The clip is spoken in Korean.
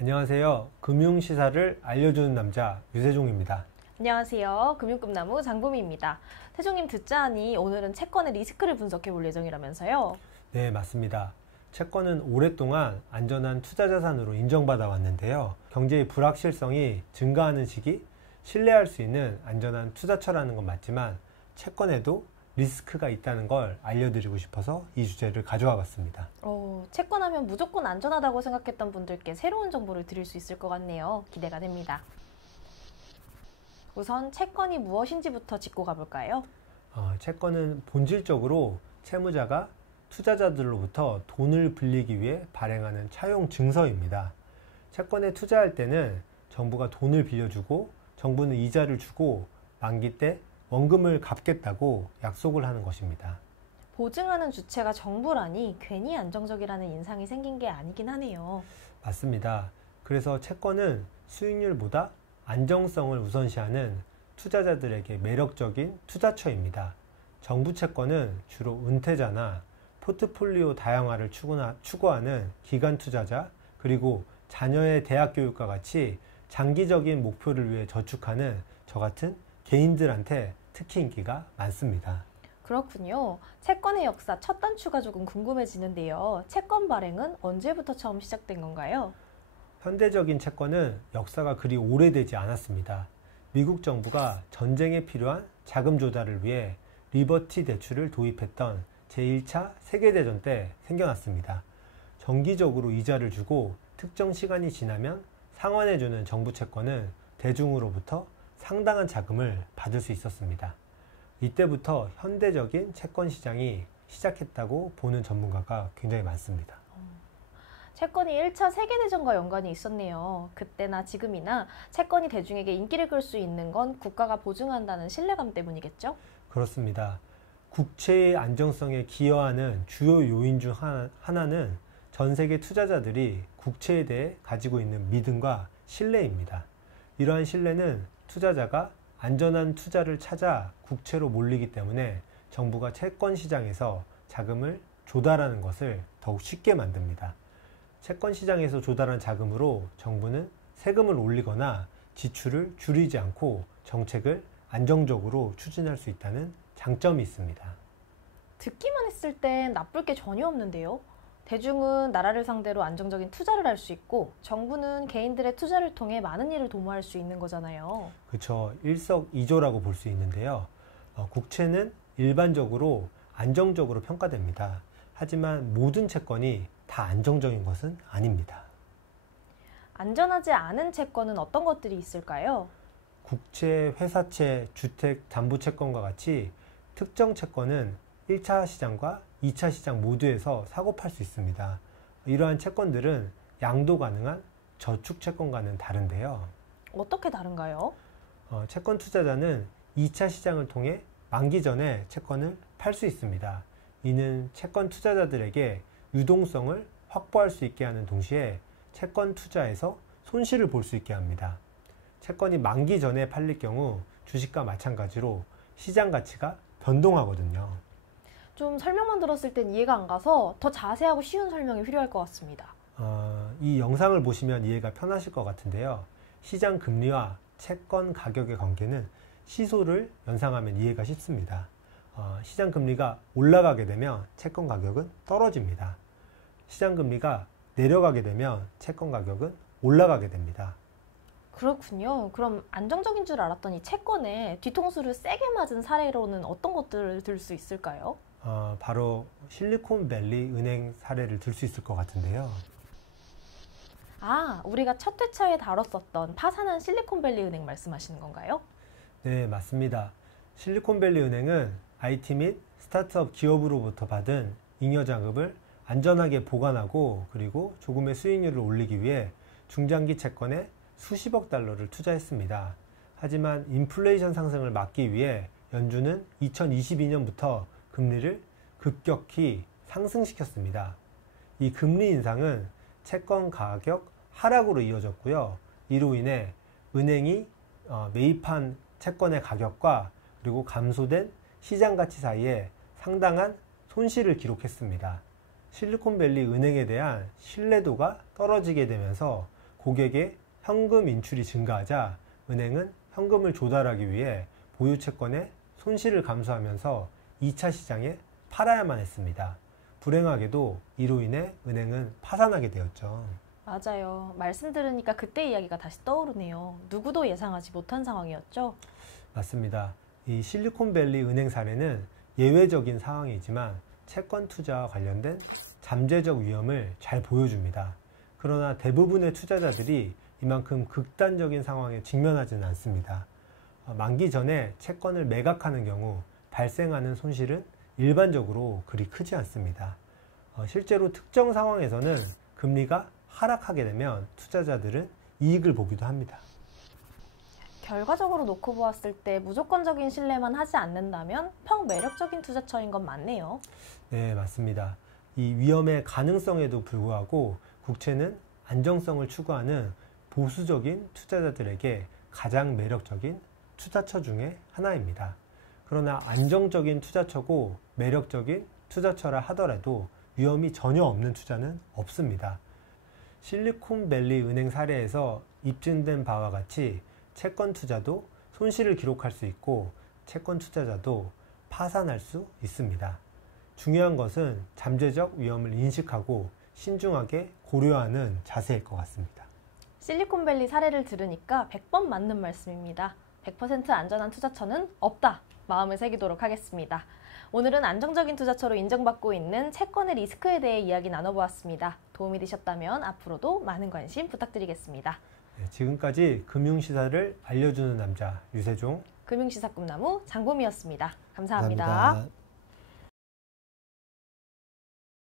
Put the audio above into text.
안녕하세요. 금융시사를 알려주는 남자 유세종입니다. 안녕하세요. 금융꿈나무 장보미입니다. 세종님 듣자 하니 오늘은 채권의 리스크를 분석해 볼 예정이라면서요? 네, 맞습니다. 채권은 오랫동안 안전한 투자자산으로 인정받아 왔는데요. 경제의 불확실성이 증가하는 시기 신뢰할 수 있는 안전한 투자처라는 건 맞지만 채권에도 리스크가 있다는 걸 알려드리고 싶어서 이 주제를 가져와 봤습니다. 채권하면 무조건 안전하다고 생각했던 분들께 새로운 정보를 드릴 수 있을 것 같네요. 기대가 됩니다. 우선 채권이 무엇인지부터 짚고 가볼까요? 채권은 본질적으로 채무자가 투자자들로부터 돈을 빌리기 위해 발행하는 차용 증서입니다. 채권에 투자할 때는 정부가 돈을 빌려주고 정부는 이자를 주고 만기 때 원금을 갚겠다고 약속을 하는 것입니다. 보증하는 주체가 정부라니 괜히 안정적이라는 인상이 생긴 게 아니긴 하네요. 맞습니다. 그래서 채권은 수익률보다 안정성을 우선시하는 투자자들에게 매력적인 투자처입니다. 정부 채권은 주로 은퇴자나 포트폴리오 다양화를 추구하는 기관 투자자, 그리고 자녀의 대학 교육과 같이 장기적인 목표를 위해 저축하는 저 같은 개인들한테 특히 인기가 많습니다. 그렇군요. 채권의 역사 첫 단추가 조금 궁금해지는데요. 채권 발행은 언제부터 처음 시작된 건가요? 현대적인 채권은 역사가 그리 오래되지 않았습니다. 미국 정부가 전쟁에 필요한 자금 조달을 위해 리버티 대출을 도입했던 제1차 세계대전 때 생겨났습니다. 정기적으로 이자를 주고 특정 시간이 지나면 상환해주는 정부 채권은 대중으로부터 상당한 자금을 받을 수 있었습니다. 이때부터 현대적인 채권 시장이 시작했다고 보는 전문가가 굉장히 많습니다. 채권이 1차 세계대전과 연관이 있었네요. 그때나 지금이나 채권이 대중에게 인기를 끌 수 있는 건 국가가 보증한다는 신뢰감 때문이겠죠? 그렇습니다. 국채의 안정성에 기여하는 주요 요인 중 하나는 전 세계 투자자들이 국채에 대해 가지고 있는 믿음과 신뢰입니다. 이러한 신뢰는 투자자가 안전한 투자를 찾아 국채로 몰리기 때문에 정부가 채권 시장에서 자금을 조달하는 것을 더욱 쉽게 만듭니다. 채권 시장에서 조달한 자금으로 정부는 세금을 올리거나 지출을 줄이지 않고 정책을 안정적으로 추진할 수 있다는 장점이 있습니다. 듣기만 했을 땐 나쁠 게 전혀 없는데요. 대중은 나라를 상대로 안정적인 투자를 할 수 있고 정부는 개인들의 투자를 통해 많은 일을 도모할 수 있는 거잖아요. 그렇죠. 일석이조라고 볼 수 있는데요. 국채는 일반적으로 안정적으로 평가됩니다. 하지만 모든 채권이 다 안정적인 것은 아닙니다. 안전하지 않은 채권은 어떤 것들이 있을까요? 국채, 회사채, 주택, 담보채권과 같이 특정 채권은 1차 시장과 2차 시장 모두에서 사고 팔 수 있습니다. 이러한 채권들은 양도 가능한 저축 채권과는 다른데요. 어떻게 다른가요? 채권 투자자는 2차 시장을 통해 만기 전에 채권을 팔 수 있습니다. 이는 채권 투자자들에게 유동성을 확보할 수 있게 하는 동시에 채권 투자에서 손실을 볼 수 있게 합니다. 채권이 만기 전에 팔릴 경우 주식과 마찬가지로 시장 가치가 변동하거든요. 좀 설명만 들었을 땐 이해가 안 가서 더 자세하고 쉬운 설명이 필요할 것 같습니다. 이 영상을 보시면 이해가 편하실 것 같은데요. 시장 금리와 채권 가격의 관계는 시소를 연상하면 이해가 쉽습니다. 시장 금리가 올라가게 되면 채권 가격은 떨어집니다. 시장 금리가 내려가게 되면 채권 가격은 올라가게 됩니다. 그렇군요. 그럼 안정적인 줄 알았더니 채권에 뒤통수를 세게 맞은 사례로는 어떤 것들을 들 수 있을까요? 바로 실리콘밸리 은행 사례를 들 수 있을 것 같은데요. 우리가 첫 회차에 다뤘었던 파산한 실리콘밸리 은행 말씀하시는 건가요? 네, 맞습니다. 실리콘밸리 은행은 IT 및 스타트업 기업으로부터 받은 잉여 자금을 안전하게 보관하고 그리고 조금의 수익률을 올리기 위해 중장기 채권에 수십억 달러를 투자했습니다. 하지만 인플레이션 상승을 막기 위해 연준은 2022년부터 금리를 급격히 상승시켰습니다. 이 금리 인상은 채권 가격 하락으로 이어졌고요. 이로 인해 은행이 매입한 채권의 가격과 그리고 감소된 시장 가치 사이에 상당한 손실을 기록했습니다. 실리콘밸리 은행에 대한 신뢰도가 떨어지게 되면서 고객의 현금 인출이 증가하자 은행은 현금을 조달하기 위해 보유 채권의 손실을 감수하면서 2차 시장에 팔아야만 했습니다. 불행하게도 이로 인해 은행은 파산하게 되었죠. 맞아요. 말씀 들으니까 그때 이야기가 다시 떠오르네요. 누구도 예상하지 못한 상황이었죠. 맞습니다. 이 실리콘밸리 은행 사례는 예외적인 상황이지만 채권 투자와 관련된 잠재적 위험을 잘 보여줍니다. 그러나 대부분의 투자자들이 이만큼 극단적인 상황에 직면하지는 않습니다. 만기 전에 채권을 매각하는 경우 발생하는 손실은 일반적으로 그리 크지 않습니다. 실제로 특정 상황에서는 금리가 하락하게 되면 투자자들은 이익을 보기도 합니다. 결과적으로 놓고 보았을 때 무조건적인 신뢰만 하지 않는다면 펑 매력적인 투자처인 건 맞네요. 네, 맞습니다. 이 위험의 가능성에도 불구하고 국채는 안정성을 추구하는 보수적인 투자자들에게 가장 매력적인 투자처 중에 하나입니다. 그러나 안정적인 투자처고 매력적인 투자처라 하더라도 위험이 전혀 없는 투자는 없습니다. 실리콘밸리 은행 사례에서 입증된 바와 같이 채권 투자도 손실을 기록할 수 있고 채권 투자자도 파산할 수 있습니다. 중요한 것은 잠재적 위험을 인식하고 신중하게 고려하는 자세일 것 같습니다. 실리콘밸리 사례를 들으니까 100번 맞는 말씀입니다. 100% 안전한 투자처는 없다. 마음을 새기도록 하겠습니다. 오늘은 안정적인 투자처로 인정받고 있는 채권의 리스크에 대해 이야기 나눠보았습니다. 도움이 되셨다면 앞으로도 많은 관심 부탁드리겠습니다. 네, 지금까지 금융시사를 알려주는 남자 유세종 금융시사 꿈나무 장봄이었습니다. 감사합니다. 감사합니다.